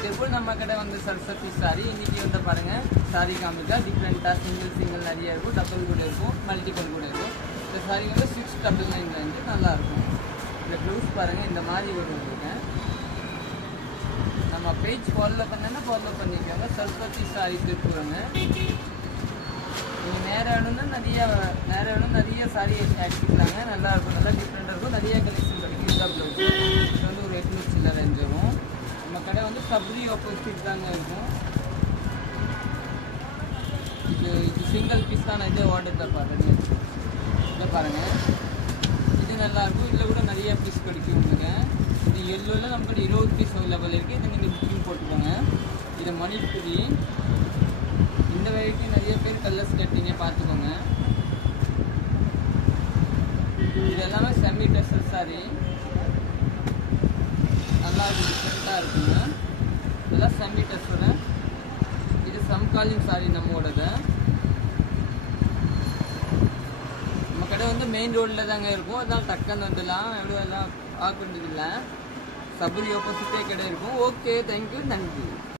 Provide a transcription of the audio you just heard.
இதேபோல் நம்ம கடை வந்து சரஸ்வதி சாரி. இன்னைக்கு வந்து பாருங்க சாரி காமிக்கா டிஃப்ரெண்டா சிங்கிள் நிறைய இருக்கும், டபுள் கூட இருக்கும், மல்டிபிள் கூட இருக்கும். இந்த சாரி வந்து 699 நல்லா இருக்கும். இந்த ப்ளவுஸ் பாருங்க இந்த மாதிரி வரும். நம்ம பேஜ் ஃபாலோ பண்ணா ஃபாலோ பண்ணிக்கோங்க. சரஸ்வதி சாரி திருப்புறங்க. நீங்கள் நேரம் நிறைய சாரி எடுத்துக்கலாங்க. நல்லா இருக்கும், நல்லா டிஃப்ரெண்டாக இருக்கும், நிறைய கலெக்ஷன் கிடைக்கும். இந்த ப்ளவுஸ் இது வந்து ஒரு 800 சில்லர் ரேஞ்ச் வரும். நம்ம கடை வந்து சப்ரி ஆப்போசிட் தாங்க இருக்கும். இது சிங்கிள் பீஸ் தான். நான் இதே ஆர்டர் தான் பாருங்க. இதை பாருங்கள், இது நல்லாயிருக்கும். இதில் கூட நிறைய பீஸ் கிடைக்கும் உங்களுக்கு. இது எல்லோவில் நம்மகிட்ட 20 பீஸ் அவைலபிள் இருக்குது. இதை நீங்கள் புக்கிங் போட்டுக்கோங்க. இது மணிப்புரி. இந்த வெரைட்டி நிறைய பேர் கலர்ஸ் கட்டிங்க பார்த்துக்கோங்க. இது எல்லாமே செமி டெஸ்டர் சாரி. நல்லா இருக்கும், டிஃப்ரெண்ட்டாக இருக்குங்க. இதெல்லாம் செமி டெஸ்டர். இது சம்காலின் சாரி நம்மளோடது. நம்ம கடை வந்து மெயின் ரோடில் தாங்க இருக்கும். அதனால டக்குன்னு வந்துடலாம். எவ்வளோ எல்லாம் பார்க்க வேண்டியதில்லை. சபரி ஆப்போசிட்டே கடை இருக்கும். ஓகே, தேங்க்யூ, நன்றி.